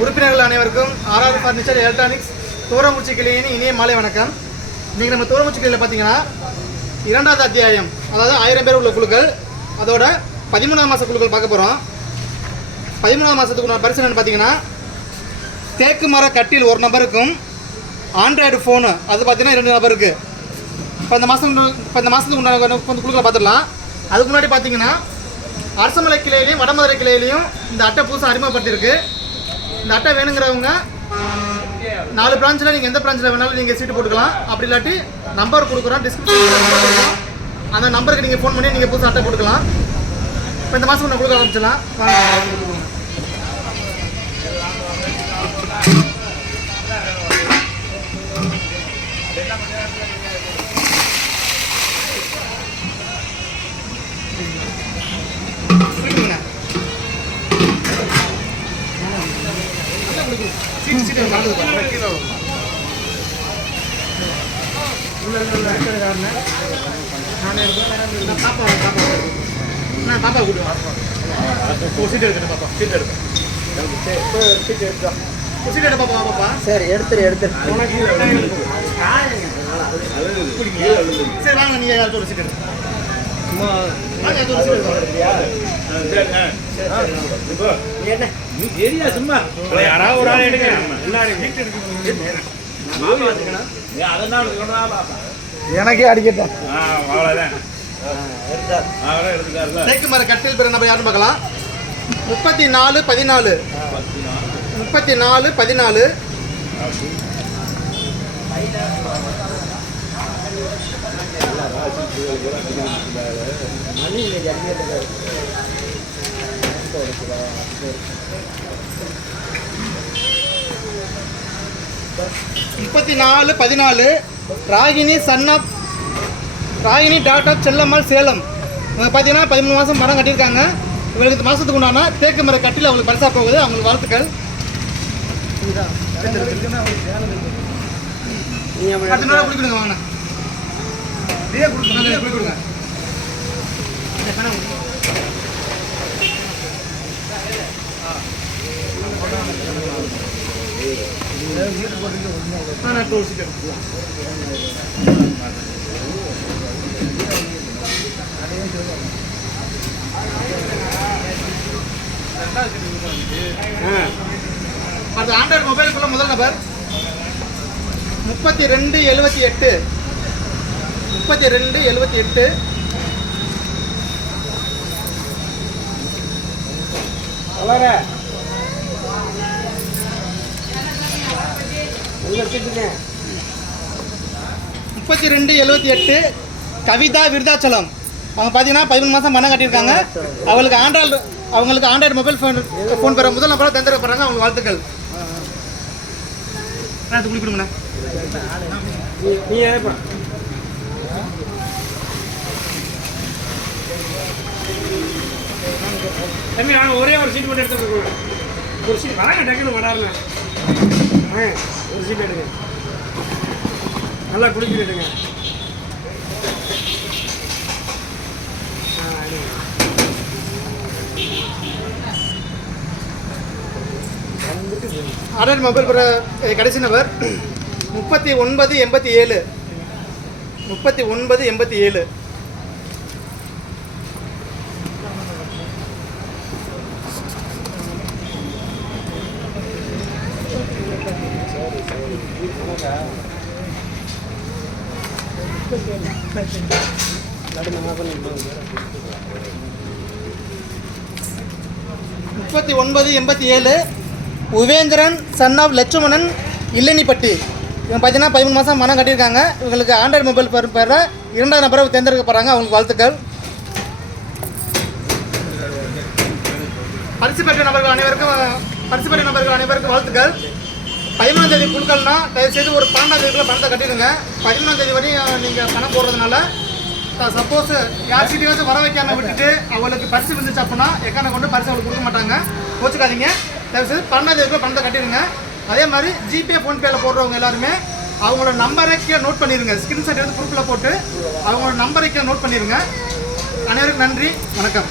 உறுப்பினர்கள் அனைவருக்கும் RR furniture electronics தூரமுச்சி கிளையின் இனிய மாலை வணக்கம். இன்றைக்கி நம்ம தூரமுச்சி கிளையில் பார்த்தீங்கன்னா 2வது அத்தியாயம், அதாவது 1000 பேர் உள்ள குழுக்கள், அதோட 13ஆம் மாத குழுக்கள் பார்க்க போகிறோம். 13ஆம் மாதத்துக்கு பரிசு என்னென்னு பார்த்தீங்கன்னா, தேக்கு மர கட்டில் ஒரு நபருக்கும் ஆண்ட்ராய்டு ஃபோனு அது பார்த்தீங்கன்னா 2 நபருக்கு. இப்போ இந்த மாதத்துக்கு உண்டான கொஞ்சம் குழுக்களை பார்த்துடலாம். அதுக்கு முன்னாடி பார்த்தீங்கன்னா அரசமலை கிளையிலையும் வடமதுரை கிளையிலையும் இந்த அட்டை புதுசாக அறிமுகப்படுத்தியிருக்கு. இந்த அட்டை வேணுங்கிறவங்க 4 பிரான்ச்சில் நீங்கள் எந்த பிரான்ச்சில் வேணாலும் நீங்கள் சீட்டு போட்டுக்கலாம். அப்படி இல்லாட்டி நம்பர் கொடுக்குறோம், டிஸ்கிரிப்ஷன் அந்த நம்பருக்கு நீங்கள் ஃபோன் பண்ணி நீங்கள் புதுசாக அட்டை போட்டுக்கலாம். இப்போ இந்த மாதம் நான் கொடுக்க ஆரம்பிச்சிடலாம். பாப்பா கூப்பிடுவேன். சீட் எடுக்கணும் பாப்பா, சீட் எடுப்பேன். சீட் எடுப்பா பாப்பா. சரி எடுத்துரு. சரி வாங்க, நீங்கள் யாராவது ஒரு சீட் எடுங்க. எனக்கே அடிக்கட்டும். தேக்கு மர கட்டில் பேர் நம்ம யாருன்னு பார்க்கலாம். 34-14 34 ராகினி டாக்டர் செல்லம்மாள் சேலம். இவங்க பார்த்தீங்கன்னா 13 மாதம் மரம் கட்டியிருக்காங்க. இவங்களுக்கு இந்த மாதத்துக்கு உண்டான தேக்கு மர கட்டில் அவங்களுக்கு பரிசாக போகுது. அவங்களுக்கு வாழ்த்துக்கள். அடுத்த நாள் குடிக்கணுங்க, வாங்க குடிக்கணுங்க. அது ஆண்ட்ராய்டு மொபைலுக்குள்ள முதல் நபர் 3278 3278 கவிதா விருதாச்சலம். அவங்க பார்த்தீங்கன்னா 13 மாதம் மனம் கட்டியிருக்காங்க. அவங்களுக்கு ஆண்ட்ராய்டு மொபைல் ஃபோன் பெற முதல் நம்பராக தேர்ந்தெடுக்கப்படுறாங்க. அவங்களுக்கு வாழ்த்துக்கள். குளிக்கணுங்கண்ணா. தம்பி நாங்கள் ஒரே ஒரு சீட் மட்டும் எடுத்துருக்கோம். ஒரு சீட் வராங்க, டக்குன்னு வராருங்க. ஒரு சீட் எடுங்க, நல்லா குளிக்கிடுங்க. ஆண்ட்ராய்டு மொபைல் பெற கடைசி நபர் 3987 உவேந்திரன் சன் ஆஃப் லட்சுமணன் இல்லனிப்பட்டி. இவங்க பார்த்தீங்கன்னா 13 மாதம் மனம் கட்டியிருக்காங்க. இவங்களுக்கு ஆண்ட்ராய்டு மொபைல் பெற 2வது நபரை தேர்ந்தெடுக்கப்படுறாங்க. அவங்களுக்கு வாழ்த்துக்கள். பரிசு பெற்ற நபர்கள் அனைவருக்கும் வாழ்த்துக்கள். 11ஆம் தேதி குழுக்கள்னா தயவுசெய்து ஒரு 12ஆம் தேதிக்குள்ள பணத்தை கட்டிடுங்க. 13ஆம் தேதி வரையும் நீங்கள் பணம் போடுறதுனால சப்போஸ் யார் சீட்டையும் வர வைக்காம விட்டுட்டு அவங்களுக்கு பரிசு வந்துச்சு அப்படின்னா எக்கான கொண்டு பரிசு அவங்களுக்கு கொடுக்க மாட்டாங்க. கோச்சுக்காதீங்க. தயவுசெய்து 12ஆம் தேதிக்குள்ள பணத்தை கட்டிடுங்க. அதே மாதிரி ஜிபே ஃபோன்பேயில் போடுறவங்க எல்லாருமே அவங்களோட நம்பரை நோட் பண்ணிடுங்க. ஸ்கிரீன்ஷாட் எடுத்து ப்ரூஃபில் போட்டு அவங்களோட நம்பரை நோட் பண்ணிடுங்க. அனைவருக்கும் நன்றி, வணக்கம்.